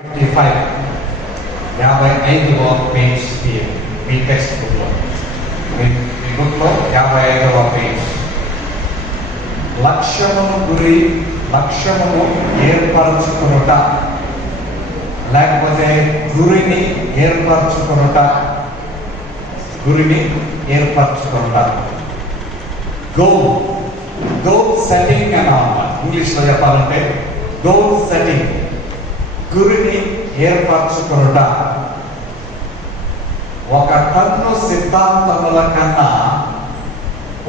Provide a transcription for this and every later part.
55వ page మీ text బుక్లో, మీ బుక్లో 55వ page. లక్ష్యమును ఏర్పరచుకునుట, లేకపోతే గురిని ఏర్పరచుకునుట. గోల్ సెట్టింగ్ అని ఇంగ్లీష్లో చెప్పాలంటే గోల్ సెట్టింగ్, గురిని ఏర్పరచుకునుట. ఒక టన్ను సిద్ధాంతముల కన్నా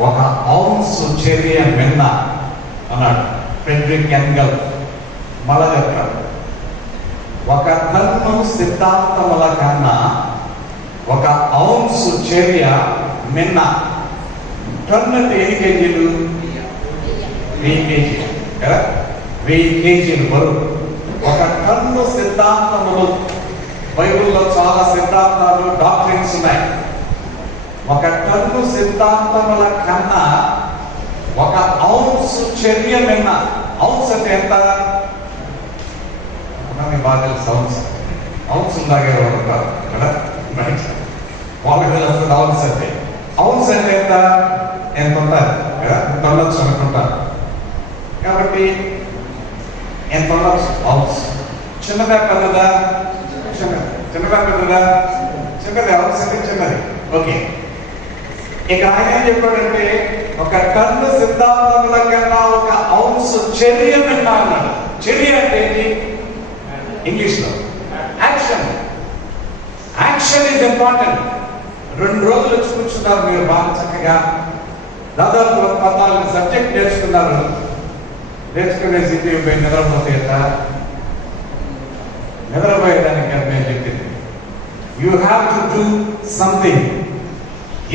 ఒక ఔన్సు చర్య మిన్న అన్నాడు ఫ్రెడరిక్ ఎంగల్. మళ్ళా చెప్తాడు, ఒక టన్ను సిద్ధాంతముల కన్నా ఒక ఔన్సు చర్య మిన్న. టన్ను అంటే ఎన్ని కేజీలు? 1000 కేజీలు కదా, 1000 కేజీలు బరువు. ఒక టన్ను సిద్ధాంతములు, బైబిల్లో చాలా సిద్ధాంతాలు, డాక్ట్రిన్స్ ఉన్నాయి. ఒక టన్ను సిద్ధాంతముల కన్నా ఒక ఔన్స్ చర్య మిన్న. ఔన్స్ అంటే ఎంత? బాగా ఔన్స్ ఉందాగే ఉంటారు కదా, వాళ్ళకి తెలుస్తుంది ఔన్స్ అంటే. ఔన్స్ అంటే ఎంత ఉంటుంది కదా, ఎంత ఉండొచ్చు అనుకుంటారు. కాబట్టి ఎంత ఉండొచ్చు ఔన్స్? చిన్నదా పెద్దదా? చిన్నదా పెద్దదా? చిన్నది. ఔన్స్ అంటే చిన్నది. ఓకే, ఇక ఆయన ఏం చెప్పాడంటే ఒక టన్ను సిద్ధాంతముల కన్నా ఒక ఔన్స్ చర్య మిన్న అన్నాడు. చర్య అంటే ఏంటి ఇంగ్లీష్లో? యాక్షన్. Action is important. 2 రోజులు వచ్చి కూర్చున్నారు మీరు బాగా చక్కగా, దాదాపు 14 సబ్జెక్ట్ నేర్చుకున్నారు. నేర్చుకునేసి పోయి నిద్రపోయేదానికి నేను చెప్పింది, you have to do something.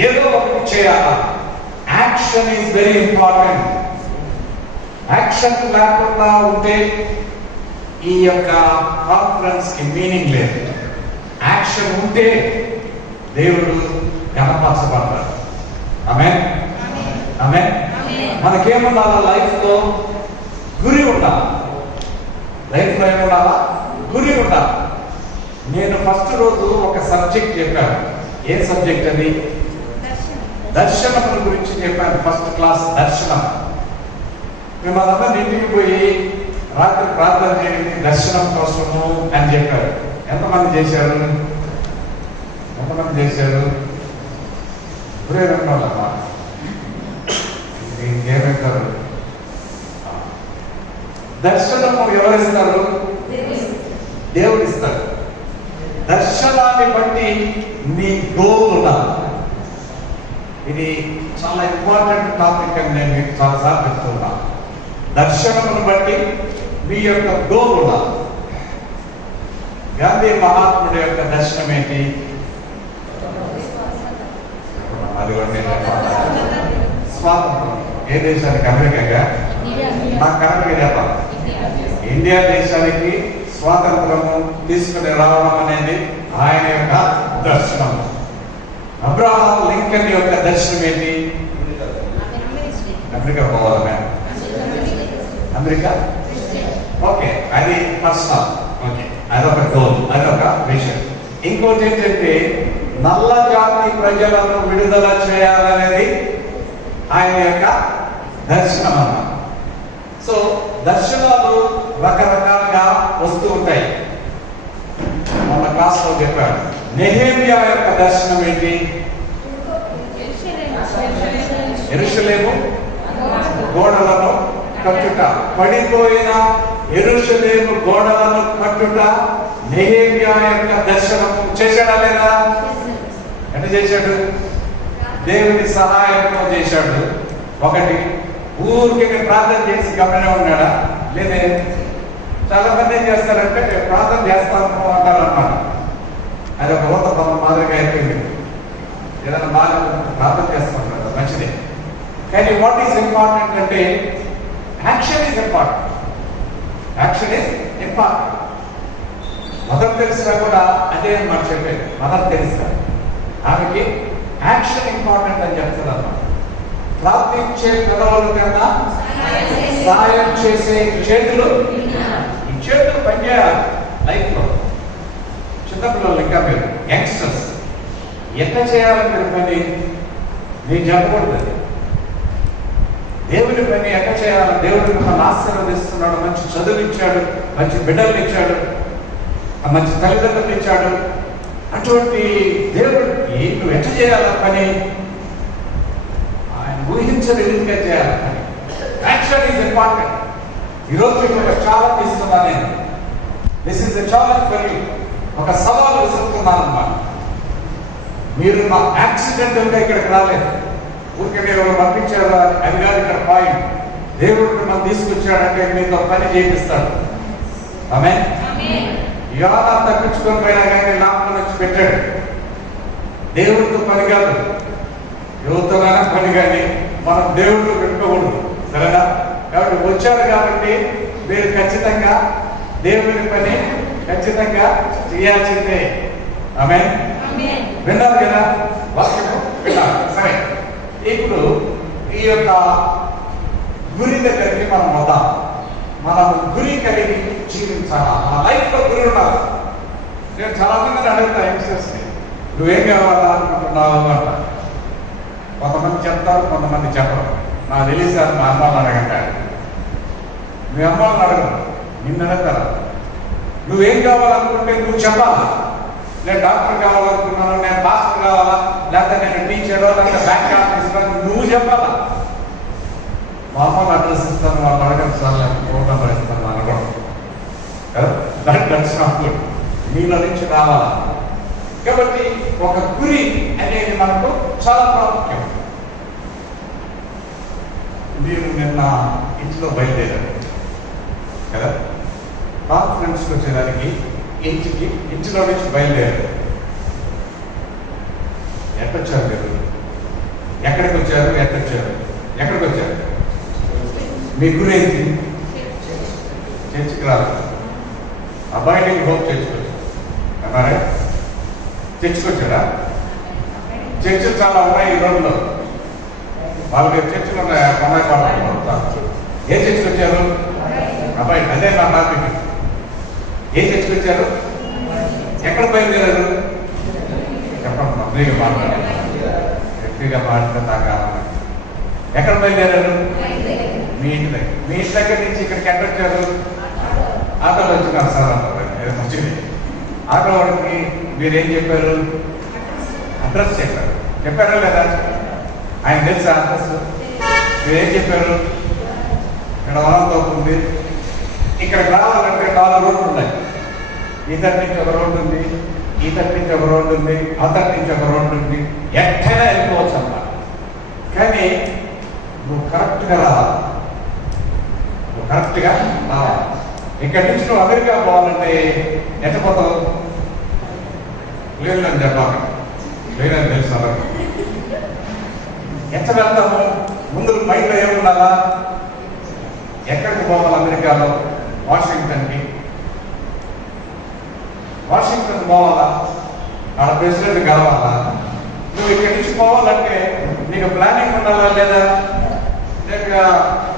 ఏదో ఒకటి చేయాలా. Action is very important. Action లేకుండా ఉంటే ఈ యొక్క కాన్ఫరెన్స్ కి మీనింగ్ లేదు. యాక్షన్ ఉంటే దేవుడు గణపరచబడతాడు. ఆమేన్, ఆమేన్. మనకేముండాలా? లైఫ్లో గురి ఉండాలి. లైఫ్లో ఏముండాలా? గురి ఉండాలి. నేను ఫస్ట్ రోజు ఒక సబ్జెక్ట్ చెప్పాను. ఏ సబ్జెక్ట్ అది? దర్శనం గురించి చెప్పాను. ఫస్ట్ క్లాస్ దర్శనం. మేము అదంతా ఇంటికి పోయి రాత్రి ప్రార్థన చేయండి దర్శనం కోసము అని చెప్పారు. ఎంతమంది చేశారు? ఏమంటారు? దర్శనము ఎవరిస్తారు? దేవుడు ఇస్తాడు. దర్శనాన్ని బట్టి నీ గోల్ ఉండాలి. ఇది చాలా ఇంపార్టెంట్ టాపిక్ అని నేను మీకు చాలాసార్లు చెప్తున్నాను. దర్శనమును బట్టి మీ యొక్క గోల్ ఉండాలి. గాంధీ మహాత్ముడి యొక్క దర్శనం ఏంటి? స్వాతంత్రం. ఏ దేశానికి? అమెరికాగా? నాకు కరెక్ట్గా చెప్పాలి. ఇండియా దేశానికి స్వాతంత్రము తీసుకుని రావడం అనేది ఆయన యొక్క దర్శనం. అబ్రహాం లింకన్ యొక్క దర్శనం ఏంటి? అమెరికా పోవాలి. అమెరికా ఓకే, అది పర్సనల్. ఓకే, అదొక గోల్, అదొక విషయం. ఇంకోటి ఏంటంటే నల్ల జాతి ప్రజలను విడుదల చేయాలనేది ఆయన యొక్క దర్శనం అన్నమాట. సో దర్శనాలు రకరకాలుగా వస్తూ ఉంటాయి. మన క్లాస్లో చెప్పాడు. నెహెమ్యా యొక్క దర్శనం ఏంటి? యెరూషలేము గోడలను కట్టుట. పడిపోయిన యెరూషలేము గోడలను కట్టుట నెహెమ్యా యొక్క దర్శనం. చేశాడా లేదా? ఎట్లా చేశాడు? దేవుని సహాయంతో చేశాడు. ఒకటి, ఊరికి ప్రార్థన చేసి గమనే ఉన్నాడా? లేదే. చాలా మంది ఏం చేస్తారంటే ప్రార్థన చేస్తాను అంటారు అన్నమాట. అది ఒక ఊత మాదిరిగా అయిపోయింది. ఏదైనా బాగా ప్రార్థన చేస్తాం కదా, మంచిదే. కానీ వాట్ ఈస్ ఇంపార్టెంట్ అంటే action is important. Action is important. Mother Teresa కూడా అదే మాట చెప్పేది. మదర్ తెరిసా ఆమెకి యాక్షన్ ఇంపార్టెంట్ అని చెప్తుంది అన్నమాట. ప్రార్థించే పెదవుల కన్నా సాయం చేసే చేతులు, ఈ చేతులు పనిచేయాలి లైఫ్లో. చిన్నపిల్లలు ఇంకా మీరు యంగ్స్టర్స్ ఎట్లా చేయాలని మీరు పని నేను చెప్పకూడదు. దేవుని పని ఎట్లా చేయాలని దేవుడు మిమ్మల్ని ఆశీర్వదిస్తున్నాడు. మంచి చదువు ఇచ్చాడు, మంచి బిడ్డలు ఇచ్చాడు, మంచి తల్లిదండ్రులు ఇచ్చాడు. అటువంటి దేవుడికి నువ్వు ఎట్లా చేయాల పని ఆయన ఊహించని రీతిగా చేయాలి పని. Action is important. ఈరోజు మీకు ఒక ఛాలెంజ్ ఇస్తున్నా నేను. This is the challenge for you. ఒక సవాలు విసురుతున్నాను అన్నమాట. మీరు మా యాక్సిడెంటల్గా ఇక్కడికి రాలేదు, ఊరికే మీరు పంపించారు అది కాదు ఇక్కడ పాయింట్. దేవుడు మనం తీసుకొచ్చాడంటే మీతో పని చేపిస్తాడు. ఆమేన్. యోనా తప్పించుకొని పోయినా కానీ లోపల వచ్చి పెట్టాడు. దేవుడితో పని కాదు, యువతోనైనా పని, కానీ మనం దేవుడితో పెట్టుకోకూడదు. సరేనా? కాబట్టి వచ్చారు కాబట్టి మీరు ఖచ్చితంగా దేవుని పని ఖచ్చితంగా చేయాల్సిందే. ఆమేన్. విన్నారు కదా వాక్యము? విన్నారు. సరే, ఇప్పుడు ఈ యొక్క గురి దగ్గరికి మనం వద్దాం. మనం గురి కలిగి జీవించాలా? మన లైఫ్ లో గురి ఉండాలి. నేను చాలా మందిని అడుగుతా యంగ్స్టర్స్ ని, నువ్వేం కావాలా అనుకుంటున్నావు అంట. కొంతమంది చెప్తారు, కొంతమంది చెప్పరు. నాకు తెలియదు మా అమ్మాయిని అడగంటారు. మీ అమ్మాయిని అడగరు, నిన్ను అడుగుతారా? నువ్వేం కావాలనుకుంటే నువ్వు చెప్పాలా. నేను డాక్టర్ కావాలనుకున్నాను, నేను పాస్టర్ కావాలా, లేకపోతే నేను టీచరో, లేకపోతే బ్యాంక్ ఆఫీసర్, నువ్వు చెప్పాలా. మా అమ్మని అడ్రస్ ఇస్తాను, వాళ్ళు అడగండి సార్, ఫోన్ నెంబర్ ఇస్తాను అనకూడదు కదా. దానికి నచ్చినప్పుడు నీలో నుంచి రావాలా. కాబట్టి ఒక గురి అనేది మనకు చాలా ప్రాముఖ్యం. మీరు నిన్న ఇంట్లో బయలుదేరారు కదా, కాన్ఫరెన్స్కి వచ్చేదానికి ఇంటిలో నుంచి బయలుదేరారు. ఎట్టొచ్చారు మీరు? ఎక్కడికి వచ్చారు? ఎట్టొచ్చారు? ఎక్కడికి వచ్చారు? మీ గురి ఏంటి? చర్చికి రాలేదు. అబాయిడింగ్ హోప్ చర్చికి వచ్చారు అన్నారే. చర్చికి వచ్చాడా? చర్చలు చాలా ఉన్నాయి ఈ రోజుల్లో. వాళ్ళకి చర్చలు ఉన్నాయి. అమ్మాయి పాడు ఏ చర్చికి వచ్చారు? అబ్బాయి, అదే నా టాపిక్. ఏ చర్చికి వచ్చారు? ఎక్కడ బయలుదేరారు? చెప్పండి, ఫ్రీగా మాట్లాడారు. ఫ్రీగా మాట్లాడితే నాకు ఆనందం. ఎక్కడ బయలుదేరారు? మీ ఇంటి దగ్గర. మీ ఇంటి దగ్గర నుంచి ఇక్కడికి ఎక్కడ వచ్చారు? ఆటోలో వచ్చినారు సార్ అంటారు. మంచిది. ఆటో వాడికి మీరేం చెప్పారు? అడ్రస్ చెప్పారు. చెప్పారా లేదా? ఆయన తెలుసా అడ్రస్? మీరేం చెప్పారు? ఇక్కడ వనంతోపు ఉంది, ఇక్కడికి రావాలంటే 4 రోడ్లు ఉన్నాయి. ఇతడి నుంచి ఒక రోడ్డు ఉంది, ఇతడి నుంచి ఒక రోడ్డు ఉంది, అతడి నుంచి ఒక రోడ్డు ఉంది. ఎక్కడైనా వెళ్ళిపోవచ్చు అన్నమాట. కానీ నువ్వు కరెక్ట్గా రావాలి. నువ్వు కరెక్ట్గా రావాలి. ఇక్కడి నుంచి నువ్వు అమెరికా పోవాలంటే ఎంత పోతావు? లేదని చెప్పాలి. లేదని తెలుసు. ఎంత వెళ్తాము? ముందు మైండ్లో ఏముండాలా? ఎక్కడికి పోవాలి అమెరికాలో? వాషింగ్టన్కి. వాషింగ్టన్ పోవాలా? ఆడ ప్రెసిడెంట్ కలవాలా? నువ్వు ఇక్కడి నుంచి పోవాలంటే నీకు ప్లానింగ్ ఉండాలా లేదా? నేరుగా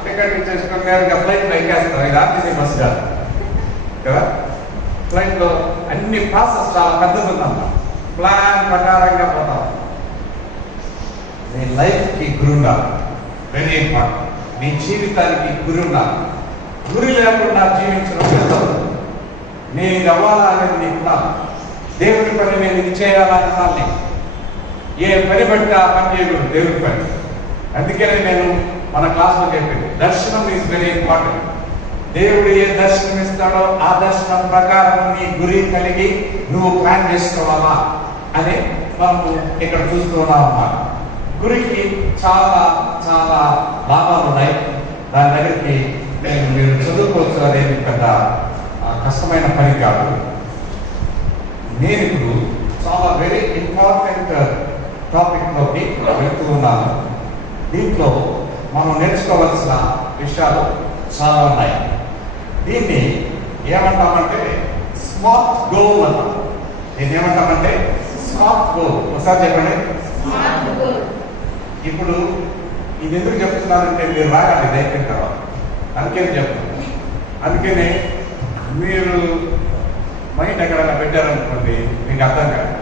టికెట్ ఇచ్చేసుకొని నేరుగా ఫ్లైట్లో ఎక్కేస్తావు. ఇది ఆర్టీసీ బస్ కాదు కదా. ఫ్లైట్లో అన్ని ప్రాసెస్ చాలా పెద్దది ఉందమ్మా. ప్లాన్ ప్రకారంగా పోతాం. నీ లైఫ్కి గురి ఉండాలి. Very important. నీ జీవితానికి గురి ఉండాలి. గురి లేకుండా జీవించడం పెద్దది. నేను అవ్వాలా అనేది నీకు ఉండాలి. దేవుడి పని నేను ఇది చేయాలని ఉండాలి. ఏ పని బట్టి ఆ పని చేయకూడదు, దేవుడి పని. అందుకనే నేను మన క్లాస్లో చెప్పింది, దర్శనం ఈజ్ వెరీ ఇంపార్టెంట్. దేవుడు ఏ దర్శనం ఇస్తాడో ఆ దర్శనం ప్రకారం నీ గురి కలిగి నువ్వు ప్లాన్ చేసుకోవాలా అని మనము ఇక్కడ చూస్తూ ఉన్నాం అన్నమాట. గురికి చాలా చాలా లాభాలు ఉన్నాయి. దాని దగ్గరికి మీరు చదువుకోవచ్చు, అనేది పెద్ద కష్టమైన పని కాదు. నేను ఇప్పుడు చాలా వెరీ ఇంపార్టెంట్ టాపిక్లోకి వెళ్తూ ఉన్నాను. దీంట్లో మనం నేర్చుకోవాల్సిన విషయాలు చాలా ఉన్నాయి. దీన్ని ఏమంటామంటే స్మార్ట్ గోల్ అంటాం. దీన్ని ఏమంటామంటే స్మార్ట్ గోల్. ఒకసారి చెప్పండి. ఇప్పుడు ఇది ఎందుకు చెప్తున్నానంటే మీరు రాగాలి ఇది అయిపోయిన తర్వాత. అందుకని చెప్తాను. అందుకని మీరు మైండ్ ఎక్కడైనా పెట్టారనుకోండి మీకు అర్థం కాదు.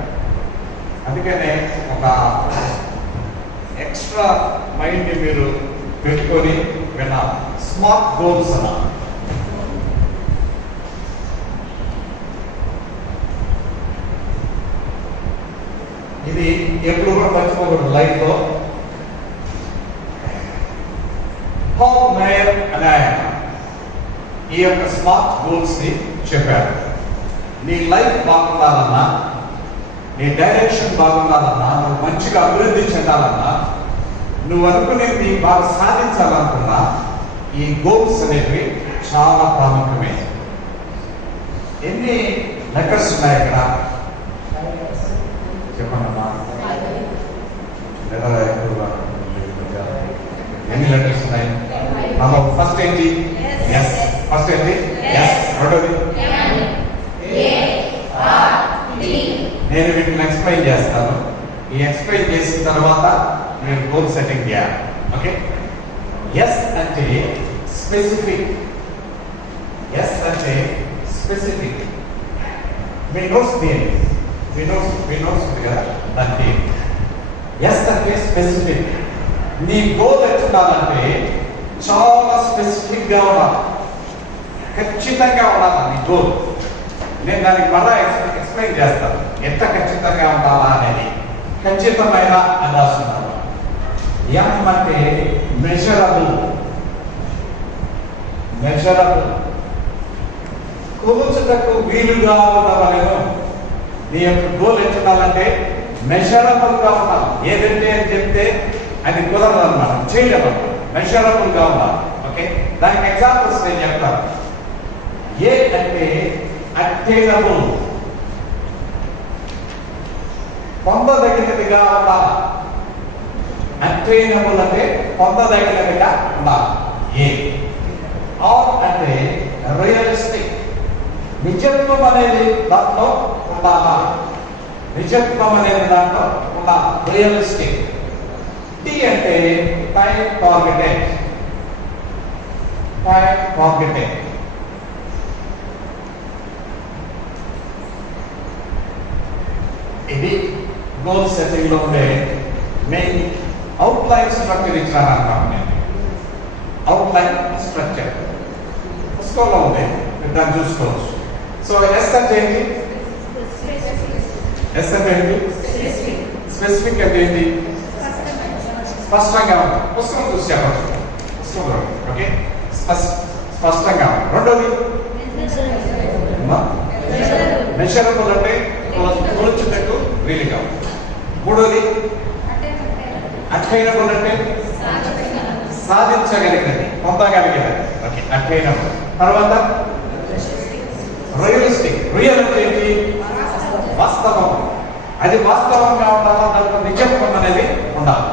అందుకనే ఒక ఎక్స్ట్రా మైండ్ని మీరు పెట్టుకొని వినాలి. స్మార్ట్ గోల్స్ అన్న ఇది ఎప్పుడు కూడా మర్చిపోకూడదు లైఫ్లో. పాల్ మేయర్ అనే ఆయన ఈ యొక్క స్మార్ట్ గోల్స్ ని చెప్పారు. నీ లైఫ్ బాగుండాలన్నా, నీ డైరెక్షన్ బాగుండాలన్నా, నువ్వు మంచిగా అభివృద్ధి చెందాలన్నా, నువ్వు అనుకునేది బాగా సాధించాలనుకున్నా ఈ గోల్స్ అనేవి చాలా ప్రాముఖ్యమైనవి. ఎన్ని లెటర్స్ ఉన్నాయి ఇక్కడ చెప్పండమ్మా. ఎన్ని లెటర్స్ ఉన్నాయి? ఫస్ట్ ఏంటి? ఎస్. ఫస్ట్ ఏంటి? ఎస్. రెండోది నేను వీటిని ఎక్స్ప్లెయిన్ చేస్తాను. ఈ ఎక్స్ప్లెయిన్ చేసిన తర్వాత మీరు గోల్ సెట్టింగ్ చేయాలి. ఓకే. ఎస్ అంటే స్పెసిఫిక్. ఎస్ అంటే స్పెసిఫిక్. మీ నోట్స్ తీయండి. మీ నోట్స్ ఉంది కదా, దాన్ని ఎస్ అంటే స్పెసిఫిక్. నీ గోల్ ఎట్టుండాలంటే చాలా స్పెసిఫిక్ గా ఉండాలి, ఖచ్చితంగా ఉండాలి నీ గోల్. నేను దానికి మళ్ళా ఎక్స్ప్లెయిన్ చేస్తాను ఎంత ఖచ్చితంగా ఉండాలా అనేది. ఖచ్చితమైన అని రాస్తున్నాను. ఎం అంటే మెజరబుల్. మెజరబుల్ కొలుచుటకు వీలుగా ఉండవలేను. నీ యొక్క గోల్ ఎట్టుండాలంటే మెజరబుల్ గా ఉండాలి. ఏదంటే అని చెప్తే అది కుదరదు అన్నమాట, చేయలేము. మెజరబుల్ గా ఉండాలి. ఓకే. దానికి ఎగ్జాంపుల్స్ నేను చెప్తాను. ఏ అంటే అటైనబుల్, పొందదగినదిగా ఉండాలి. అటైనబుల్ అంటే పొందదగినదిగా ఉండాలి. ఏ. ఆర్ అంటే రియలిస్టిక్, నిజత్వం అనేది దాంట్లో ఉండాలా. నిజత్వం అనేది దాంట్లో ఉండాలి, రియలిస్టిక్. టీ అంటే టైం టార్గెటెడ్. Time targeted. ఇది గోల్ సెట్టింగ్ లో ఉండే మెయిన్ అవుట్లైన్ స్ట్రక్చర్ ఇచ్చారన్నమాట. నేను అవుట్లైన్ స్ట్రక్చర్ పుస్తకంలో ఉంది, దాన్ని చూసుకోవచ్చు. సో ఎస్ అంటే ఏంటి? ఎస్ అంటే ఏంటి? స్పెసిఫిక్ అంటే ఏంటి? స్పష్టంగా ఉంది. పుస్తకం చూసి చెప్పచ్చు. పుస్తకంలో ఓకే, స్పష్టంగా ఉంది. రెండోది మెజరబుల్ అంటే కొలుచుటకు వీలుగా. మూడోది అటైనబుల్ అంటే సాధించగలిగినది, పొందగలిగినది. Okay, attainable. తర్వాత రియలిస్టిక్. రియల్ అంటే ఏంటి? వాస్తవం. అది వాస్తవంగా ఉండాలా, దాంట్లో నిజత్వం అనేది ఉండాలి.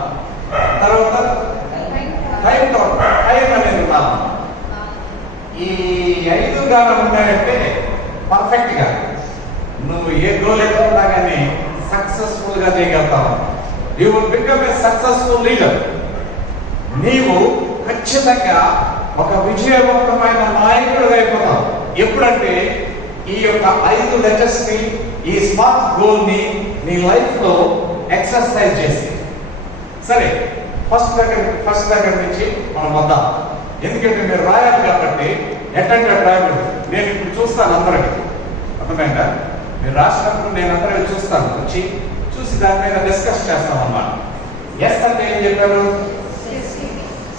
తర్వాత టైం అనేది ఉండాలి. ఈ 5 గానం ఉన్నాయంటే పర్ఫెక్ట్ గా నువ్వు ఏ గోల్ ఎట్టుకున్నా కానీ సక్సెస్ఫుల్ గా చేయగలుగుతావు. You will become a successful leader. నీవు ఖచ్చితంగా ఒక విజయవంతమైన నాయకుడు అయిపోతావు. ఎప్పుడంటే ఈ యొక్క 5 లెటర్స్ ని, ఈ స్మార్ట్ గోల్ ని నీ లైఫ్ లో ఎక్సర్సైజ్ చేసి. సరే, ఫస్ట్ దగ్గర నుంచి మనం వద్దాం. ఎందుకంటే మీరు రాయాలి కాబట్టి ఎట్టంటే రాయకూడదు. నేను ఇప్పుడు చూస్తాను అందరికి, అర్థమైందా? మీరు రాసినప్పుడు నేను అందరికీ చూస్తాను, వచ్చి చూసి దాని మీద డిస్కస్ చేస్తాం అన్నమాట. ఎస్ అంటే ఏం చెప్పారు?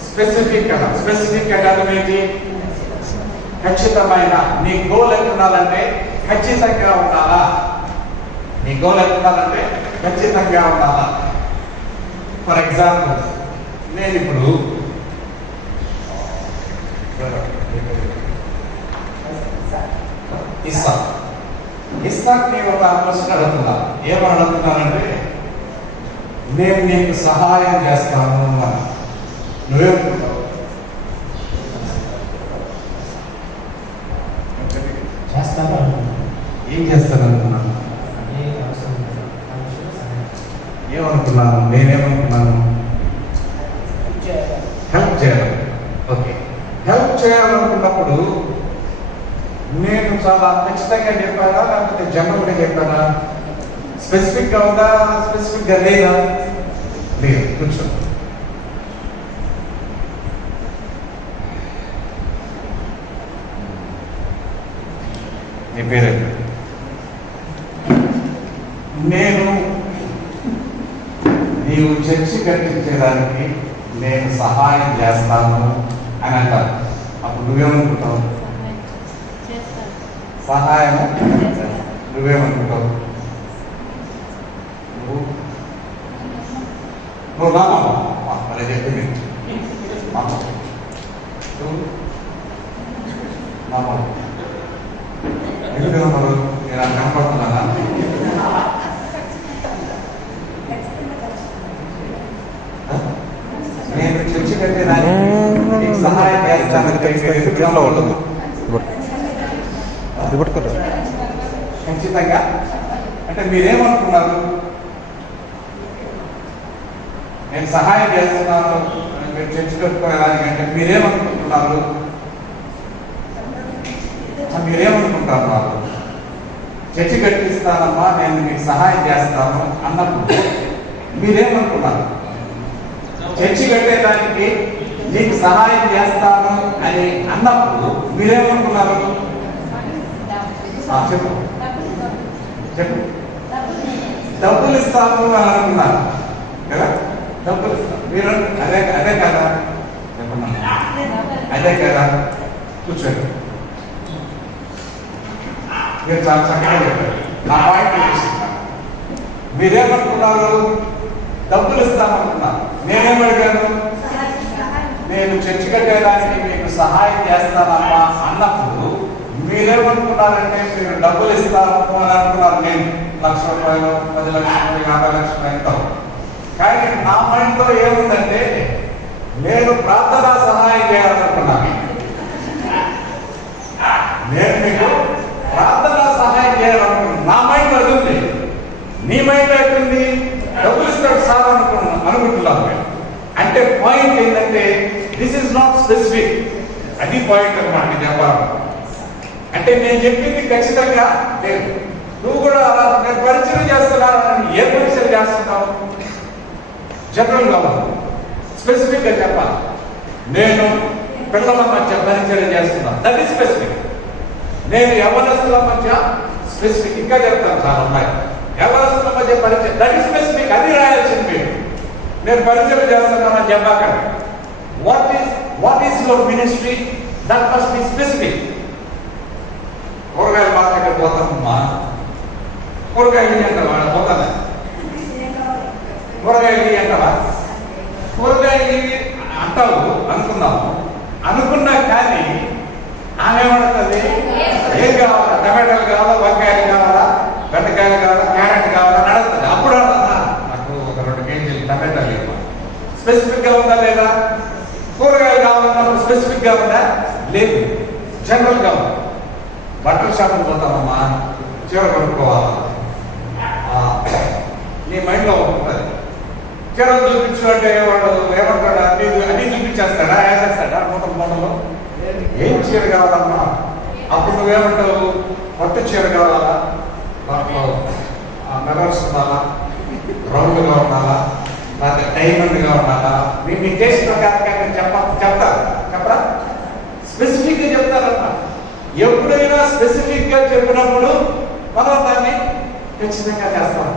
స్పెసిఫిక్ కదా. స్పెసిఫిక్ అంటే అర్థం ఏంటి? ఖచ్చితమైన. నీ గోల్ ఎట్టుండాలంటే ఖచ్చితంగా ఉండాలా. నీ గోల్ ఎట్టుండాలంటే ఖచ్చితంగా ఉండాలా. ఫర్ ఎగ్జాంపుల్, నేను ఇప్పుడు ఇస్సాక్ నీ ఒక ప్రశ్న అడుగుతున్నా. ఏమని అడుగుతున్నానంటే, నేను నీకు సహాయం చేస్తాను అన్నా. నువ్వేమనుకుంటావు? చేస్తాను. ఏం చేస్తాను అనుకున్నాను? ఏమనుకున్నాను? నేనేమనుకున్నాను? హెల్ప్ చేయాలి. ఓకే, హెల్ప్ చేయాలనుకున్నప్పుడు నేను చాలా ఖచ్చితంగా చెప్పానా లేకపోతే జనరల్గా చెప్పానా? స్పెసిఫిక్గా ఉందా, స్పెసిఫిక్గా లేదా? లేదు. కూర్చో. నీ పేరేంటి? నేను నీవు చర్చి కట్టించడానికి నేను సహాయం చేస్తాను అని అంటారు. అప్పుడు నువ్వేమనుకుంటావు? సహాయం నువ్వేమనుకుంటావు? నువ్వు నామా మరి చెప్పింది ఎందుకు నమ్మరు? నేను అది కనపడుతున్నానా? నేను చర్చి కట్టేదానికి సహాయం చేస్తాను ఖచ్చితంగా. అంటే మీరేమనుకున్నారు? నేను సహాయం చేస్తున్నాను మీరు చర్చి కట్టుకునేదానికంటే మీరేమనుకుంటున్నారు? మీరేమనుకుంటారు? నాకు చర్చి కట్టిస్తానమ్మా, నేను మీకు సహాయం చేస్తాను అన్నప్పుడు మీరేమనుకున్నారు? చర్చి కట్టేదానికి నీకు సహాయం చేస్తాను అని అన్నప్పుడు మీరేమనుకున్నారు? చెప్పు చెప్పు. డబ్బులు ఇస్తాను అని అనుకున్నారు కదా? డబ్బులు ఇస్తాను మీరు అదే అదే కదా? చెప్పండి. అదే కదా? కూర్చోండి. మీరు చాలా చక్కగా చెప్పారు. నా పాయింట్ తీసుకున్నాను. మీరేమనుకున్నారు? డబ్బులు ఇస్తామనుకున్నారు. నేనేమడిగాను? నేను చర్చి కట్టేదానికి మీకు సహాయం చేస్తానమ్మా అన్నప్పుడు మీరేమనుకున్నారంటే మీరు డబ్బులు ఇస్తాను అని అనుకున్నారు. నేను ₹1,00,000, 10 లక్షలు, 50 లక్షలు ఎంతో. కానీ నా మైండ్లో ఏముందంటే నేను ప్రార్థనా సహాయం చేయాలనుకున్నాను. నేను మీకు ప్రార్థనా సహాయం చేయాలనుకున్నాను. నా మైండ్ అది ఉంది. నీ మైండ్ అవుతుంది డబ్బులు ఇస్తాడు సార్ అనుకుంటున్నాను. అంటే పాయింట్ ఏంటంటే దిస్ ఇస్ నాట్ స్పెసిఫిక్. అది పాయింట్ అనమాట. చెప్పాలి అంటే నేను చెప్పింది ఖచ్చితంగా లేదు. నువ్వు కూడా నేను పరిచయం చేస్తున్నాను. ఏ పరిచయం చేస్తున్నావు? జనరల్గా స్పెసిఫిక్ గా చెప్పాలి. నేను పిల్లల మధ్య పరిచయం చేస్తున్నాను. That is specific. నేను యవ్వనస్తుల మధ్య స్పెసిఫిక్. ఇంకా చెప్తాను చాలా ఉన్నాయి. యవ్వనస్తుల మధ్య పరిచయం దట్ ఈస్ స్పెసిఫిక్. అది రాయాల్సింది మీరు. నేను పరిచయం చేస్తున్నానని చెప్పాకండి. What is your ministry? That must be specific. కూరగాయల మార్కెట్ పోతామమ్మా, కూరగాయలు అంటావా? పోతాను. కూరగాయలు అంటావా? కూరగాయలు అంటావు అనుకున్నాము. అనుకున్నా కానీ ఆమె ఏమంటుంది? ఏం కావాలా? టమాటాలు కావాలా, వంకాయలు కావాలా, బెండకాయలు కావాలా, క్యారెట్ కావాలా అని అడుగుతుంది. అప్పుడు నాకు ఒక 2 కేజీలు టమాటాలు ఇవ్వాలి. స్పెసిఫిక్ గా ఉందా లేదా? కూరగాయలు కావాలన్నప్పుడు స్పెసిఫిక్ గా ఉందా? లేదు. జనరల్ గా ఉంది. బట్టల షాపుకి పోతామమ్మా, చీర కొనుక్కోవాలా, నీ మైండ్లో ఉంటుంది. చీరలు చూపించు అంటే వాడు ఏమంటాడా? అన్నీ చూపించేస్తాడా? వేసేస్తాడా? మూటలు ఏం చీర కావాలమ్మా? అప్పుడు నువ్వేమంటావు? పట్టు చీర కావాలా, దాంట్లో మెరర్స్ ఉండాలా, రౌండ్గా ఉండాలా, లేకపోతే డైమండ్గా ఉండాలా? మీ టేస్ట్ ప్రకారంగా చెప్తారు. చెప్పరా? స్పెసిఫిక్ గా చెప్తారమ్మా. ఎప్పుడైనా స్పెసిఫిక్ గా చెప్పినప్పుడు మనం దాన్ని ఖచ్చితంగా చేస్తాం.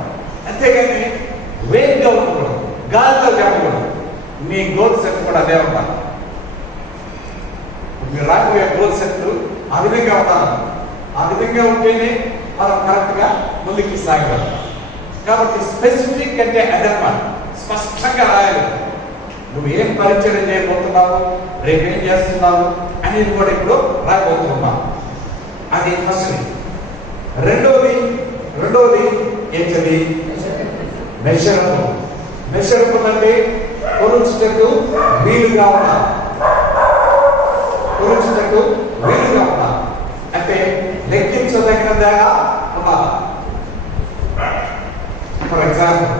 అంతేగాని వేగ్గా ఉండకూడదు, గాలిలో చెప్పకూడదు. మీ గోల్ సెట్ కూడా అదే ఉండాలి. మీరు రాకపోయే గోల్ సెట్ ఆ విధంగా ఉండాలి. ఆ విధంగా ఉంటేనే మనం కరెక్ట్ గా ముందుకు సాగగలం. కాబట్టి స్పెసిఫిక్ అంటే అదన్నమాట. స్పష్టంగా రాయాలి. నువ్వు ఏం పరిచయం చేయబోతున్నావు, రేపేం చేస్తున్నావు అనేది కూడా ఇప్పుడు రాయబోతున్నావు. అది ఫస్ట్. రెండోది ఏంటది? మెషరబుల్. మెషరబుల్ అంటే కొలుచుటకు వీలుగా ఉండాలి. కొలుచుటకు వీలుగా ఉండాలి అంటే లెక్కించదగినదిగా ఉండాలి. For example,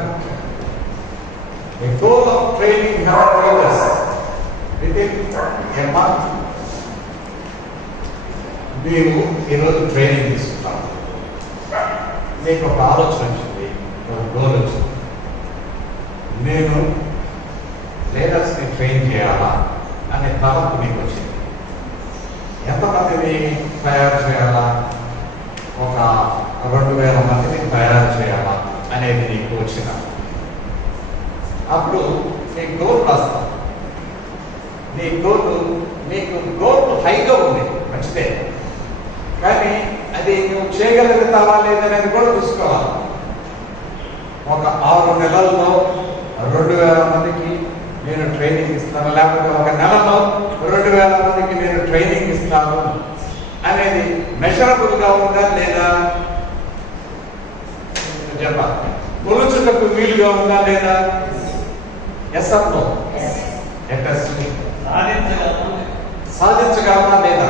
a goal of training 100 meters within a month. నీవు ఈరోజు ట్రైనింగ్ తీసుకుంటావు, నీకు ఒక ఆలోచన వచ్చింది, ఒక గోల్ వచ్చింది, నేను లీడర్స్ని ట్రైన్ చేయాలా అనే తలంపు నీకు వచ్చింది. ఎంతమందిని తయారు చేయాలా? ఒక 2000 మందిని తయారు చేయాలా అనేది నీకు వచ్చిన అప్పుడు నీ గోల్ రాస్తావు. నీకు గోల్ హైగా ఉంది, మంచిదే, కానీ అది నువ్వు చేయగలుగుతావా లేదనేది కూడా చూసుకోవాలి. ఒక 6 నెలల్లో 2000 మందికి నేను ట్రైనింగ్ ఇస్తాను, లేకపోతే ఒక నెలలో 2000 మందికి నేను ట్రైనింగ్ ఇస్తాను అనేది మెషరబుల్గా ఉందా లేదా చెప్పాలి. కొలుచుటకు వీలుగా ఉందా లేదా? Yes are no? సాధించగలమా లేదా?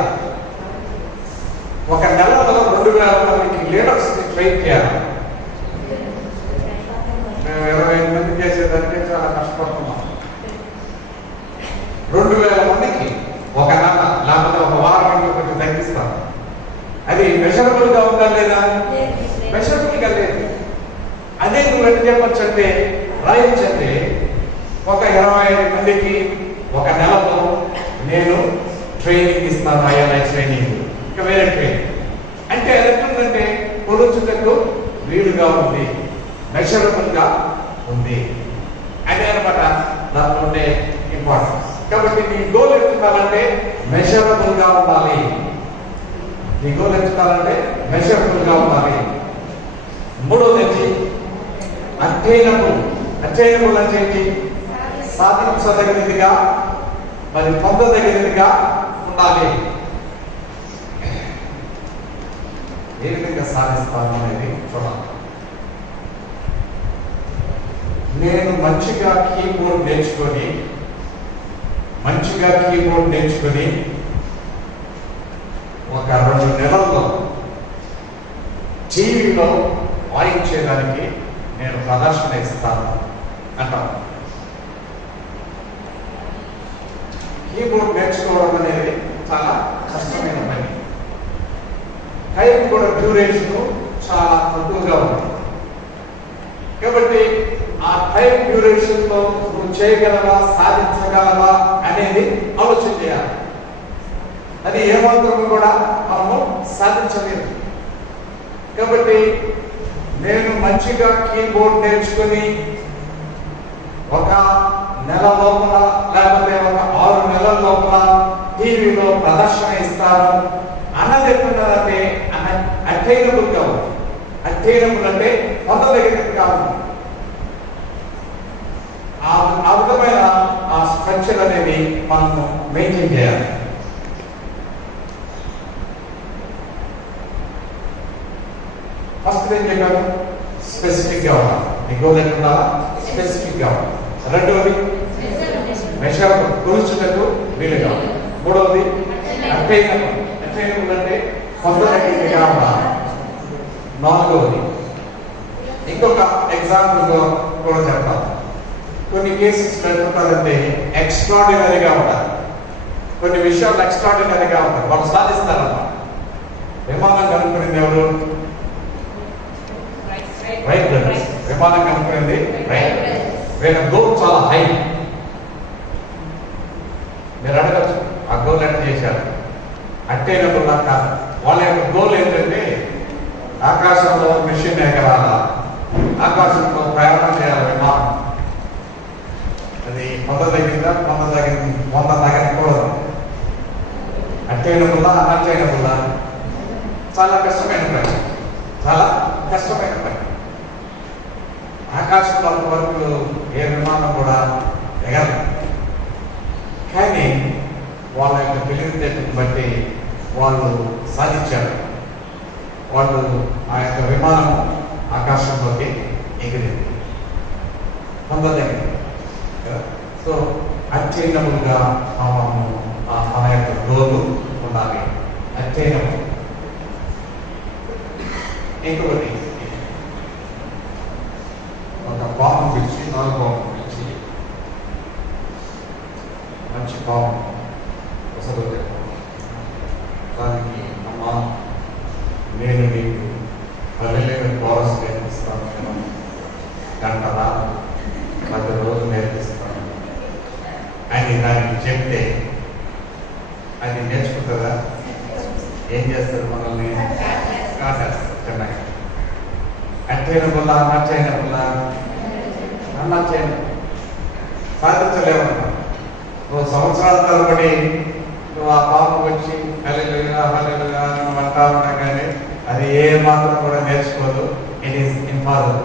ఒక నెలలో 2000 మందికి లీడర్స్ ట్రైన్ చేయాలి. మేము 25 మంది చేసేదానికి చాలా కష్టపడుతున్నాం. 2000 మందికి ఒక నెల, లేకపోతే ఒక వారం కొంచెం తగ్గిస్తాం. అది మెషరబుల్ గా ఉందా లేదా? మెషరబుల్ గా లేదు. అదే నువ్వు ఎట్లా చెప్పచ్చు అంటే, రాయించండి, ఒక 25 మందికి ఒక నెలలో నేను ట్రైనింగ్ ఇస్తాను, ఐఎల్ఐ ట్రైనింగ్, ఇంకా వేరే ట్రైనింగ్ అంటే ఎట్లుందంటే కొలుచుటకు వీలుగా ఉంది, మెషరబుల్ గా ఉంది. అదే అనమాట దాంట్లో ఉండే ఇంపార్టెన్స్. కాబట్టి నీ గోల్ ఎత్తుకోవాలంటే మెషరబుల్ గా ఉండాలి. నీ గోల్ ఎత్తుకోవాలంటే మెషరబుల్ గా ఉండాలి. మూడోది అటైనబుల్. అటైనబుల్ అంటే ఏంటి? సాధించదగినదిగా, మరి పొందదగినదిగా ఉండాలి. ఏ విధంగా సాధిస్తాను అనేది చూడాలి. నేను మంచిగా కీబోర్డ్ నేర్చుకొని ఒక 2 నెలల్లో టీవీలో వాయించేదానికి నేను ప్రదర్శన ఇస్తాను అంటాను. కీబోర్డ్ నేర్చుకోవడం అనేది చాలా కష్టమైన పని. టైం కూడా డ్యూరేషన్ చాలా తక్కువగా ఉంది. కాబట్టి ఆ టైం డ్యూరేషన్ లో నువ్వు చేయగలవా, సాధించగలవా అనేది ఆలోచన చేయాలి. అది ఏమాత్రం కూడా మనము సాధించలేదు. కాబట్టి నేను మంచిగా కీబోర్డ్ నేర్చుకుని ఒక నెల లోపల, లేకపోతే ఒక 6 నెలల లోపల టీవీలో ప్రదర్శన ఇస్తాను అన్నది ఎట్లున్నదంటే అటైనబుల్ గా ఉంది. అటైనబుల్ అంటే పొందదగినట్టుగా ఉంది. ఆ విధమైన ఆ స్ట్రక్చర్ అనేది మనము మెయింటైన్ చేయాలి. ఫస్ట్ ఏం చెప్పాను? స్పెసిఫిక్ గా ఉండాలి. నీ గోల్ ఎట్లా? స్పెసిఫిక్ గా ఉండాలి. రెండవది మెషరబుల్, కొలుచుటకు వీలుగా. మూడవది అటైనబుల్. అటైనబుల్ అంటే పొందదగినదిగా ఉండాలి. నాలుగవది ఇంకొక ఎగ్జాంపుల్ కూడా చెప్తాను. కొన్ని కేసెస్ ఎట్లుంటారంటే ఎక్స్ట్రాడినరీగా ఉంటారు. కొన్ని విషయాలు ఎక్స్ట్రాడినరీగా ఉంటారు, వాళ్ళు సాధిస్తారన్నమాట. విమానం కనుక్కునేది ఎవరు? Right brothers. విమానం కనుక్కునేది రైట్. వీళ్ళ గోల్ చాలా హై. మీరు అడగచ్చు, ఆ గోల్ ఎట్లా చేశారు? అట్టేనప్పుడు కాదు. వాళ్ళ యొక్క గోల్ ఏంటంటే ఆకాశంలో మిషన్ ఎగరాలా, ఆకాశంలో ప్రయాణం చేయాలి విమానం. అది పొందదగకూడదు. అట్టైనబుల్లా, అనట్టైనబుల్లా చాలా కష్టమైన పని. ఆకాశంలో వరకు ఏ విమానం కూడా ఎగరదు. కానీ వాళ్ళ యొక్క తెలివితేటను బట్టి వాళ్ళు సాధించారు. వాళ్ళు ఆ యొక్క విమానం ఆకాశంలోకి ఎగిరింది, పొందదగింది. సో అటైనబుల్గా మన యొక్క గోలు ఉండాలి. అటైనబుల్. ఇంకొకటి, ఒక పాము పిలిచి, 4 పాము పిలిచి, మంచి పాము, దానికి అమ్మ అమ్మా నేను నీకు పల్లెలేని కోరస్ నేర్పిస్తాను, నేను గంటలా 10 రోజులు నేర్పిస్తాను అని దానికి చెప్తే అది నేర్చుకుంటుందా? ఏం చేస్తారు? మనల్ని కాసేస్తారు చిన్నగా. అట్టైనబుల్లా అన్నట్టైనబుల్లా అన్నట్టైన సాధించలేమన్నా. నువ్వు సంవత్సరాల తరబడి నువ్వు ఆ పాపకు వచ్చి హల్లెలూయా హల్లెలూయా నువ్వు అంటా ఉన్నా కానీ అది ఏ మాత్రం కూడా నేర్చుకోదు. It is impossible.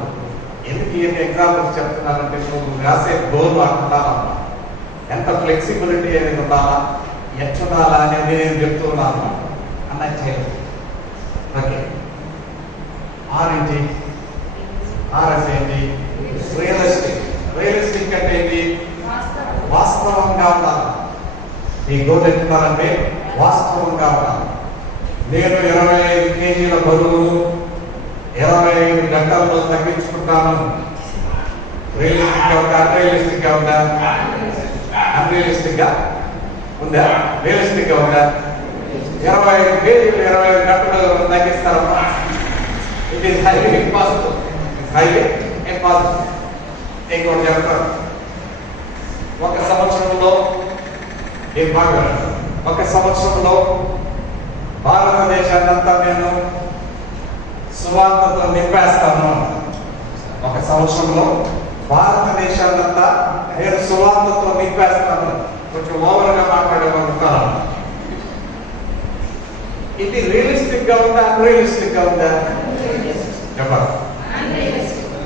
ఎందుకు ఈ ఎగ్జాంపుల్స్ చెప్తున్నానంటే నువ్వు రాసే గోల్ ఉండాలమ్మా, ఎంత ఫ్లెక్సిబిలిటీ అనేది ఉండాలా, ఎట్లుండాలా అనేది నేను చెప్తూ ఉన్నాను అన్నది చేయలేదు. ఓకే, ఆరేంటి? ఆర్ఎస్ ఏంటి? రియలిస్టిక్. రియలిస్టిక్ అంటే ఏంటి? వాస్తవంగా ఉండాలి. ఈ గోల్ ఎట్లుండాలంటే వాస్తవంగా ఉండాలి. నేను 25 కేజీల బరువును 25 గంటల్లో తగ్గించుకుంటాను. రియలిస్టిక్ గా ఉందా? అన్రియలిస్టిక్ గా ఉందా? అన్రియలిస్టిక్ గా ఉందా? రియలిస్టిక్ గా ఉందా? 25 కేజీలు 25 గంటలు తగ్గిస్తారమ్మా. It is highly impossible. Highly impossible. ఇంకోటి చెప్తాను. ఒక సంవత్సరంలో భారతదేశాన్నంతా నేను సువార్తతో నింపేస్తాను. ఒక సంవత్సరంలో భారతదేశాన్నంతా నేను సువార్తతో నింపేస్తాను. కొంచెం ఓవర్గా మాట్లాడేవారు. ఇది రియలిస్టిక్ గా ఉందా? అన్రియలిస్టిక్ గా ఉందా? చెప్పాలి.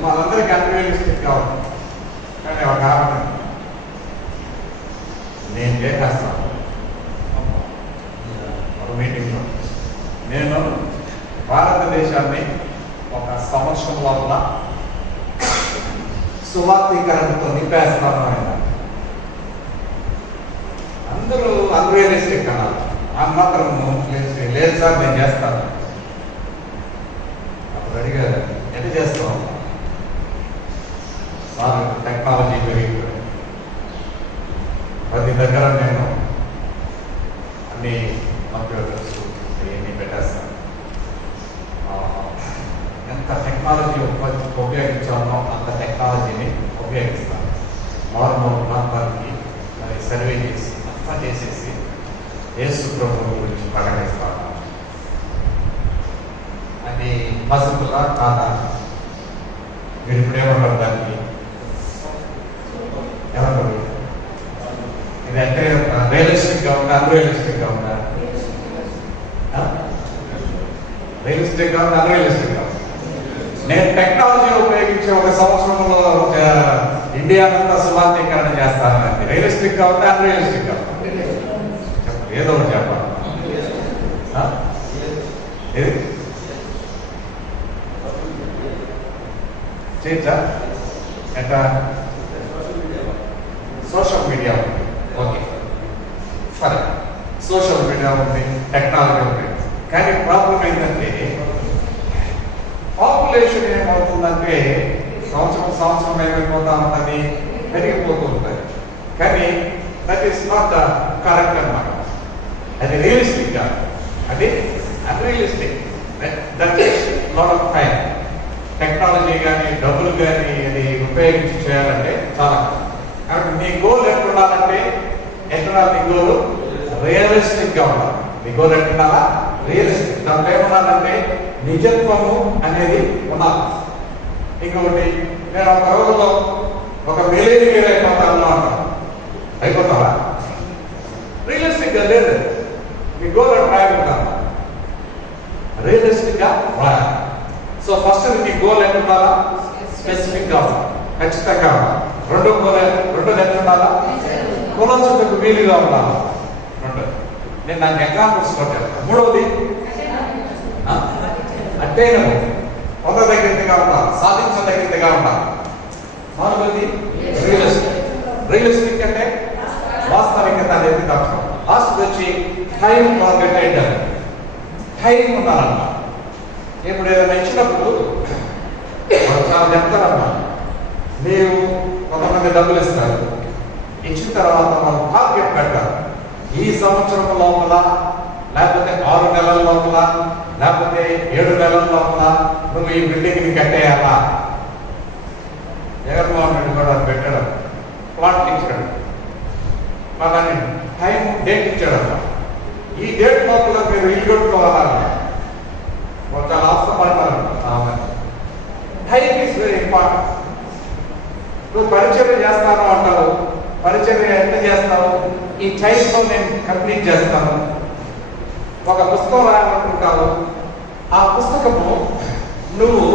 మనందరికీ అన్రియలిస్టిక్ గా ఉంది. కానీ ఒక కారణం నేను చేసేస్తాను. ఒక మీటింగ్లో నేను భారతదేశాన్ని ఒక సంవత్సరం లోపల సువార్తీకరణతో నింపేస్తాను ఆయన. అందరూ అన్రియలిస్టిక్ అన్నారు. ఆ మాత్రం లేదు సార్ నేను చేస్తాను. అప్పుడు అడిగారు, ఎట్లా చేస్తాం సార్? టెక్నాలజీ పెరిగిపోయింది. 10 దగ్గర నేను అన్ని కంప్యూటర్స్ ఇవన్నీ పెట్టేస్తాను. ఎంత టెక్నాలజీ ఉపయోగించామో అంత టెక్నాలజీని ఉపయోగిస్తాను. మారుమూల ప్రాంతానికి మరి సర్వే చేసి అంతా చేసేసి యేసు ప్రభువు గురించి ప్రకటిస్తాను. అది పాసిబుల్లా కాదా? మీరు ఇప్పుడు ఏమంటారు దానికి? ఏమంటారు? ఇది అంటే రియలిస్టిక్ గా ఉందా? అన్రియలిస్టిక్ గా ఉందా? రియలిస్టిక్ గా ఉందా? అన్రియలిస్టిక్ గా? నేను టెక్నాలజీ ఉపయోగించి ఒక సంవత్సరంలో ఇండియానంతా సువార్తీకరణ చేస్తానండి. రియలిస్టిక్ గా ఉందా? అన్రియలిస్టిక్ గా? ఏదో ఒకటి చెప్పాలి. చేయచ్చా? ఎట్లా? సోషల్ మీడియా ఉంది. ఓకే, సరే, సోషల్ మీడియా ఉంది, టెక్నాలజీ ఉంది. కానీ ప్రాబ్లం ఏంటంటే పాపులేషన్ ఏమవుతుందంటే సంవత్సరం ఏమైపోతా ఉంటుంది, పెరిగిపోతూ ఉంటుంది. కానీ దట్ ఈస్ నాట్ కరెక్ట్ అన్నమాట. అది రియలిస్టిక్ కాదు, అది unrealistic. That is lot of time. Technology కానీ డబ్బులు కానీ అది ఉపయోగించి చేయాలంటే చాలా. కాబట్టి నీ గోల్ ఎట్లుండాలంటే నీ గోల్ రియలిస్టిక్ గా ఉండాలి. నీ గోల్ ఎట్లుండాలా? రియలిస్టిక్. దాంట్లో ఏముండాలంటే నిజత్వము అనేది ఉండాలి. ఇంకొకటి, నేను ఒక రోజులో ఒక మిలియనీర్ అయిపోతాను అంటాను. అయిపోతావా? రియలిస్టిక్ గా లేదు. మీ గోల్ రాయకుంటాను, రియలిస్టిక్ గా రాయాలి. సో ఫస్ట్ నీ గోల్ ఎట్లుండాలా? స్పెసిఫిక్ గా ఉండాలి, ఖచ్చితంగా ఉండాలి. రెండోది ఎట్లుండాలా? కులంచుటకు వీలుగా ఉండాలి. రెండోది నేను నాకు ఎగ్జాంపుల్స్ కొట్టాను. మూడవది అట్టైనబుల్, పొందదగినదిగా ఉండాలి, సాధించదగినదిగా ఉండాలి. నాలుగోది రియలిస్టిక్. రియలిస్టిక్ అంటే వాస్తవికత అనేది దాంట్లో. లాస్ట్ వచ్చి టైం టార్గెటెడ్. టైం ఉండాలన్నమాట. ఇప్పుడు ఏదైనా ఇచ్చినప్పుడు చాలా చెప్తారమ్మా, మీరు కొంతమంది డబ్బులు ఇస్తారు. ఇచ్చిన తర్వాత మనం టార్గెట్ పెట్టాలి. ఈ సంవత్సరం లోపల లేకపోతే 6 నెలల లోపల, లేకపోతే 7 నెలల లోపల నువ్వు ఈ బిల్డింగ్ని కట్టేయాలా. జగన్మోహన్ రెడ్డి కూడా పెట్టడం, ప్లాట్ ఇచ్చాడు, వాళ్ళని టైం డేట్ ఇచ్చాడమ్మా. ఈ డేట్ లోపల మీరు ఇల్లు కట్టుకోవాలన్నా కొంత ఆస్తపడతారు. Time is very important. నువ్వు పరిచయం చేస్తాను అంటావు, పరిచయం ఎంత చేస్తావు, ఈ టైంలో నేను కంప్లీట్ చేస్తాను. ఒక పుస్తకం రాయాలనుకుంటావు, ఆ పుస్తకము నువ్వు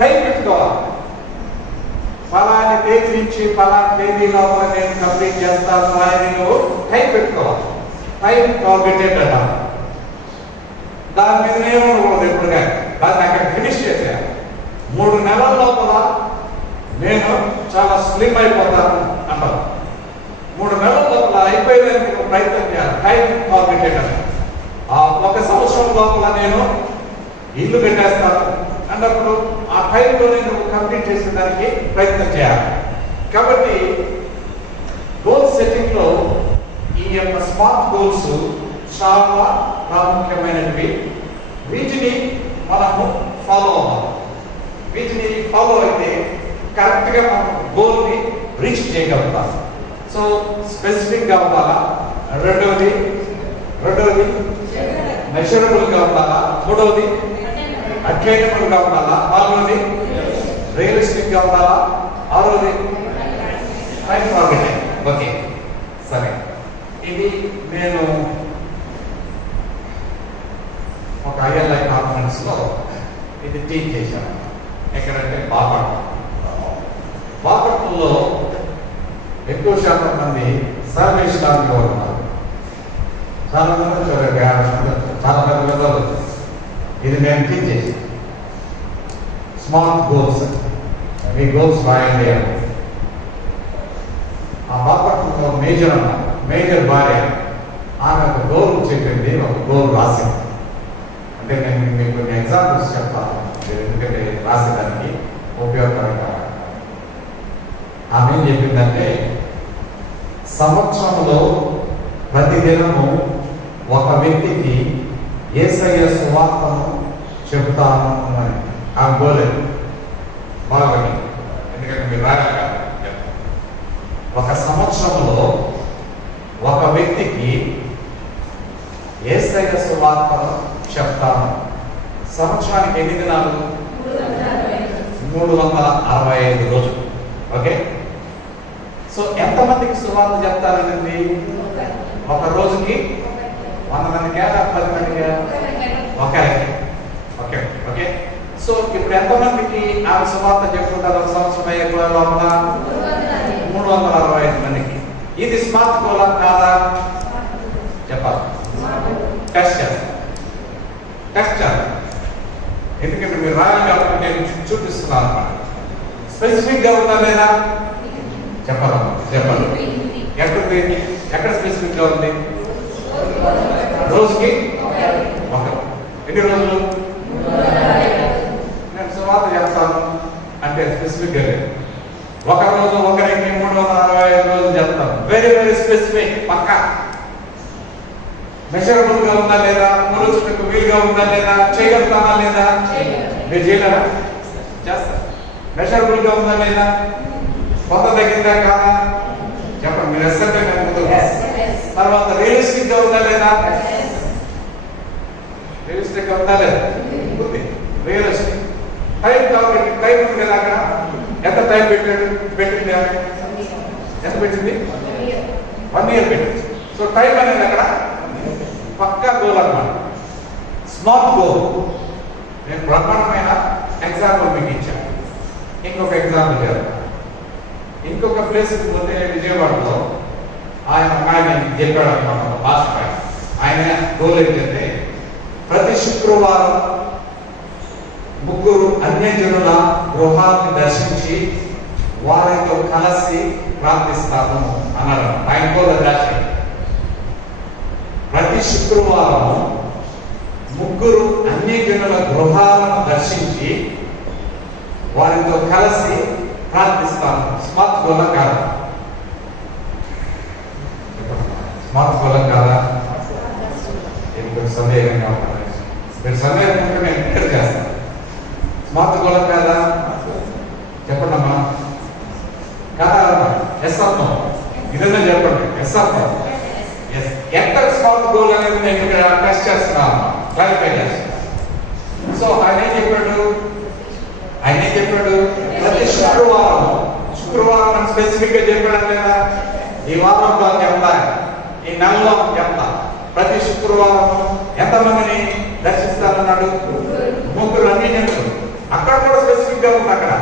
టైం పెట్టుకోవాలి. ఫలాని తేదీ నుంచి ఫలాని తేదీ లోపల నేను కంప్లీట్ చేస్తాను అని నువ్వు టైం పెట్టుకోవాలి. టైం పెట్టేట దాని మీదనే ఉండకూడదు ఎప్పుడుగా. దాన్ని అక్కడ ఫినిష్ చేసేయాలి. 3 నెలల లోపల నేను చాలా స్లిమ్ అయిపోతాను అంటారు. 3 నెలల లోపల అయిపోయేదానికి నువ్వు ప్రయత్నం చేయాలి. టైం పెట్టేటది. ఆ 1 సంవత్సరం లోపల నేను ఇల్లు పెట్టేస్తాను అన్నప్పుడు ఆ టైంలో నేను కంప్లీట్ చేసేదానికి ప్రయత్నం చేయాలి. కాబట్టి గోల్ సెట్టింగ్ లో ఈ యొక్క స్మార్ట్ గోల్స్ చాలా ప్రాముఖ్యమైనవి. వీటిని మనము ఫాలో అవ్వాలి. వీటిని ఫాలో అయితే కరెక్ట్ గా మనం గోల్ ని రీచ్ చేయగలుగుతాం. సో స్పెసిఫిక్ గా ఉండాలా, రెండవది మెషరబుల్ గా ఉండాలా, మూడవది అటైనబుల్ గా ఉండాలా, నాలుగవది రియలిస్టిక్ గా ఉండాలా, ఆరవది టైం టార్గెట్. ఓకే, సరే. ఇది నేను ఒక ILI కాన్ఫరెన్స్ లో ఇది టీచ్ చేశాను. ఎక్కడంటే బాపట్లలో ఎక్కువ శాతం మంది సర్వేశ్వరానికి ఉన్నారు. చాలా మంది చూడండి, చాలా పెద్ద పెద్దలు. ఇది నేను టీచ్ చేశాను. స్మార్ట్ గోల్స్, మీ గోల్స్ రాయండి అని. ఆ బాపట్లలో మేజర్ భార్య ఆమె ఒక గోల్ చెప్పింది, ఒక గోల్ రాసింది. అంటే నేను మీకు కొన్ని ఎగ్జాంపుల్స్ చెప్తాను, ఎందుకంటే రాసేదానికి ఉపయోగకరంగా. ఆమె ఏం చెప్పిందంటే, సంవత్సరంలో ప్రతిదినము ఒక వ్యక్తికి యేసయ్య సువార్తను చెబుతాను అని ఆమె గోలేదు. బాగా, ఎందుకంటే మీరు రాయాలి కదా. ఒక సంవత్సరంలో ఒక వ్యక్తికి యేసయ్య సువార్తను చెప్తాను. సంవత్సరానికి ఎన్ని దినాలు? 365 రోజులు. ఓకే, సో ఎంతమందికి సువార్త చెప్తారండి? ఒక రోజుకి 100 మందికా, 10 మందికా? ఒకరికి. Okay okay. సో ఇప్పుడు ఎంతమందికి ఆమె సువార్త చెప్పుకుంటారు ఒక సంవత్సరం అయ్యే లోపల? 365 మందికి. ఇది స్మార్ట్ గోల్ కాదా? చెప్పాలి. టెస్ట్ చేయాలి. ఎందుకంటే మీరు రాయాలి కాబట్టి నేను చూపిస్తున్నాను అన్నమాట. స్పెసిఫిక్ గా ఉందా లేదా? చెప్పాలి. ఎక్కడ స్పెసిఫిక్ గా ఉంది? రోజుకి ఎన్ని రోజులు నేను సువార్త చేస్తాను అంటే స్పెసిఫిక్ గా లేదు. ఒక రోజు ఒకరికి 365 రోజులు చెప్తాను. వెరీ స్పెసిఫిక్, పక్కా. మెషరబుల్ గా ఉందా లేదా? కొలుచుటకు వీలుగా ఉందా లేదా? చేయగలుగుతామా లేదా? మీరు చేయలేరా? చేస్తారు. మెషరబుల్ గా ఉందా లేదా? కొంత తగ్గిందా కాదా? చెప్పండి. మీరు ఎస్ఎంటే తర్వాత రియలిస్టిక్ గా ఉందా లేదా? రియలిస్టిక్ గా ఉందా లేదా? రియలిస్టిక్. టైం కాబట్టి టైం ఉంది కదా అక్కడ. ఎంత టైం పెట్టింది? ఎంత పెట్టింది? 1 year పెట్టింది. సో టైం అనేది అక్కడ పక్కా గోల్ అన్నమాట. Smart goal. నేను బ్రహ్మాండమైన ఎగ్జాంపుల్ మీకు ఇచ్చాను. ఇంకొక ఎగ్జాంపుల్ చేద్దాం. ఇంకొక ప్లేస్కి పోతే విజయవాడలో ఆయన చెప్పాడు అనమాట. లాస్ట్ పాయింట్ ఆయన గోల్ ఏంటంటే, ప్రతి శుక్రవారం 3 అన్యజనుల గృహాన్ని దర్శించి వారితో కలిసి ప్రార్థిస్తాను అన్నాడు. ఆయన గోల్ రాసి ప్రతి శుక్రవారం 3 అన్యజనుల గృహాలను దర్శించి వారితో కలిసి ప్రార్థిస్తాను. స్మార్ట్ గోల్ కాదా? స్మార్ట్ గోల్ కాదా? సందేహంగా ఉంటుంది. మీరు సందేహం ఉంటే నేను క్లియర్ చేస్తాను. స్మార్ట్ గోల్ కదా చెప్పండి అమ్మా. కదా ఎస్ అమ్మా, ఇదన్నా చెప్పండి. ఎస్ అమ్మా, ఎస్. ఎంత స్మార్ట్ గోల్ అనేది నేను ఇక్కడ టెస్ట్ చేస్తున్నా అమ్మా, క్లారిఫై చేస్తున్నా. సో ఆయన ఏం చెప్పాడు ప్రతి శుక్రవారం అని స్పెసిఫిక్ గా చెప్పాడు లేదా? ఈ వారంలో ఎంత, ఈ నెలలో ఎంత, ప్రతి శుక్రవారం ఎంతమందిని దర్శిస్తానన్నాడు? 3 అన్ని జనులు. అక్కడ కూడా స్పెసిఫిక్ గా ఉంది. అక్కడ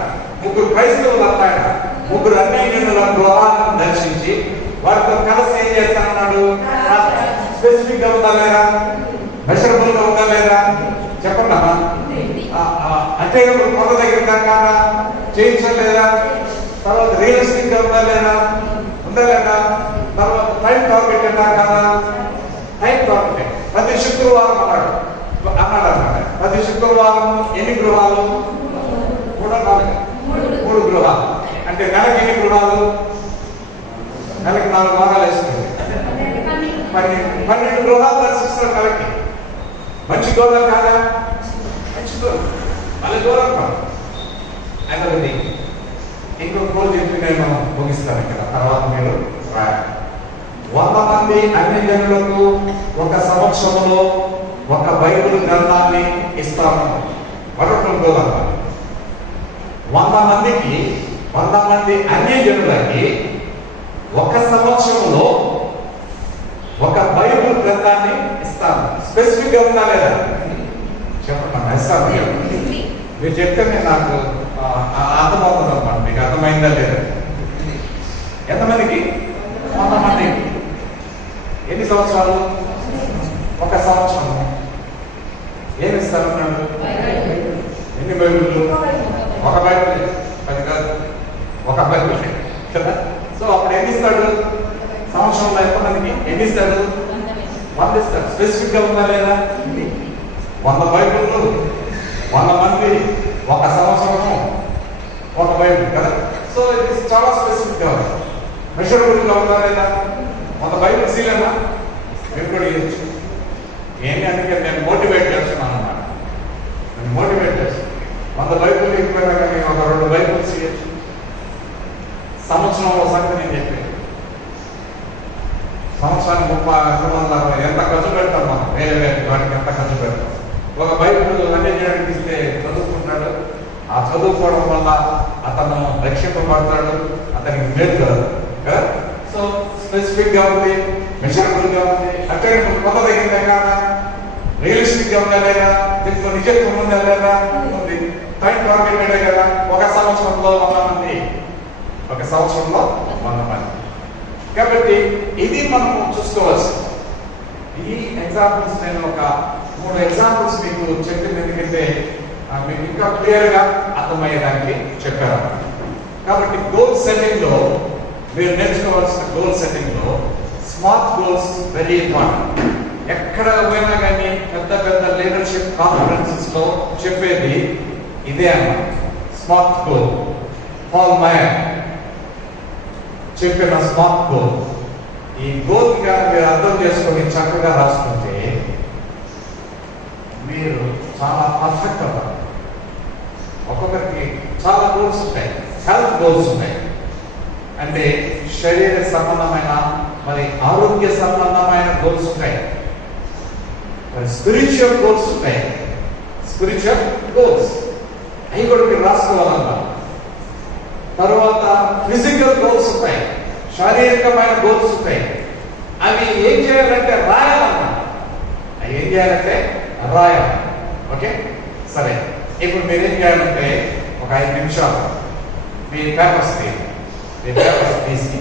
3 క్రైస్తవులు అన్నాడు. 3 అన్ని జనుల గృహాలను దర్శించి వారితో కలిసి ఏం చేస్తానన్నాడు? స్పెసిఫిక్ గా ఉందా లేదా? మెషరబుల్ గా ఉందా లేదా? చెప్పండి అమ్మా. అంటే కొంత దగ్గర దాకా చేయించలేదా? తర్వాత రియలిస్టిక్ గా ఉందా లేదా? తర్వాత టైం టార్గెట్ కాదా? Time target. ప్రతి శుక్రవారం అన్నాడు అన్నమాట. ప్రతి శుక్రవారం ఎన్ని గృహాలు? 3 గృహాలు. అంటే నెలకి ఎన్ని గృహాలు? నెలకి 4 వారాలు వేస్తుంది. 12 గృహాలు దర్శిస్తారు నెలకి. మంచి గోళం కాదా? మంచి గోళం, మళ్ళీ గోళం కాదు. అది ఇంకొక రోజు చెప్పి నేను ముగిస్తాను ఇక్కడ, తర్వాత మీరు 100 మంది అన్ని జనులకు ఒక సంవత్సరంలో ఒక బైబిల్ గ్రంథాన్ని ఇస్తాను. వండర్ఫుల్ గోళం. 100 మంది అన్ని జనులకి ఒక సంవత్సరంలో ఒక బైబిల్ గ్రంథాన్ని ఇస్తాను. స్పెసిఫిక్ గా ఉందా లేదా? చెప్పండి. ఇస్తాను. మీరు చెప్తే నాకు అర్థమవుతుంది అన్నమాట. మీకు అర్థమైందా లేదా? ఎంతమందికి? 100 మందికి. ఎన్ని సంవత్సరాలు? ఒక సంవత్సరం. ఏమి ఇస్తారన్నాడు? ఎన్ని బైబిళ్ళు? ఒక బైబిల్. 10 కాదు, ఒక బైబిల్ కదా. సో అప్పుడు ఎన్ని ఇస్తాడు? సంవత్సరంలో ఎంతమందికి ఎన్ని ఇస్తాడు? 100 ఇస్తాడు. స్పెసిఫిక్ గా ఉందా లేదా? 100 బైబిళ్ళు, 100 మంది, ఒక సంవత్సరము, ఒక బైబిల్ కదా. సో ఇది చాలా స్పెసిఫిక్ గా ఉంది. మెషరబుల్ గా ఉందా లేదా? 100 బైబిల్ సీలేనా? మీరు కూడా ఇవ్వచ్చు. ఏంటి అందుకే నేను మోటివేట్ చేస్తున్నాను అన్నమాట. నేను మోటివేట్ చేస్తాను. 100 బైబిల్ ఇవ్వకపోయినా కానీ ఒక 2 బైబిల్స్ ఇవ్వచ్చు. సంవత్సరంలో సంగతి నేను చెప్పాను. సంవత్సరానికి 30 ఎంత ఖర్చు పెడతాం మనం? వేరే వాటికి ఎంత ఖర్చు పెడతాం? ఒక బైబిల్ అన్ని చేయడానికి ఇస్తే చదువుకుంటాడు. ఆ చదువుకోవడం వల్ల అతను రక్షింపబడతాడు. అతనికి మేలు కాదు కదా. సో స్పెసిఫిక్ గా ఉంది, మెషరబుల్ గా ఉంది. అంటే కొత్త దగ్గర కాదా? రియలిస్టిక్ గా ఉందా లేదా? దీంట్లో నిజత్వం ఉందా లేదా? ఉంది. టైం టార్గెట్ కదా. ఒక సంవత్సరంలో 100 మంది. ఒక సంవత్సరంలో 100 మంది. కాబట్టి ఇది మనం చూసుకోవచ్చు. ఈ ఎగ్జాంపుల్స్ నేను ఒక 3 ఎగ్జాంపుల్స్ మీకు చెప్పింది ఎందుకంటే మీకు ఇంకా క్లియర్ గా అర్థమయ్యేదానికి చెప్పారు. కాబట్టి గోల్ సెట్టింగ్ లో మీరు నేర్చుకోవాల్సిన గోల్ సెట్టింగ్ లో స్మార్ట్ గోల్స్ వెరీ ఇంపార్టెంట్. ఎక్కడ పోయినా కానీ పెద్ద లీడర్షిప్ కాన్ఫరెన్సెస్ లో చెప్పేది ఇదే అన్నమాట. Smart goal. పాల్ మయర్ చెప్పిన స్మార్ట్ గోల్. ఈ గోల్ కానీ మీరు అర్థం చేసుకొని చక్కగా రాసుకుంటే మీరు చాలా పర్ఫెక్ట్ అవ్వాలి. ఒక్కొక్కరికి చాలా గోల్స్ ఉంటాయి. హెల్త్ గోల్స్ ఉంటాయి, అంటే శరీర సంబంధమైన మరి ఆరోగ్య సంబంధమైన గోల్స్ ఉంటాయి. మరి స్పిరిచువల్ గోల్స్ ఉంటాయి. స్పిరిచువల్ గోల్స్ అవి కూడా మీరు రాసుకోవాలన్నా. తర్వాత ఫిజికల్ గోల్స్ ఉంటాయి, శారీరకమైన గోల్స్ ఉంటాయి. అవి ఏం చేయాలంటే రాయాలన్నా. అవి ఏం చేయాలంటే రాయాలి. ఓకే, సరే. ఇప్పుడు మీరేం చేయాలంటే ఒక 5 నిమిషాలు మీ పేపర్స్ తీసి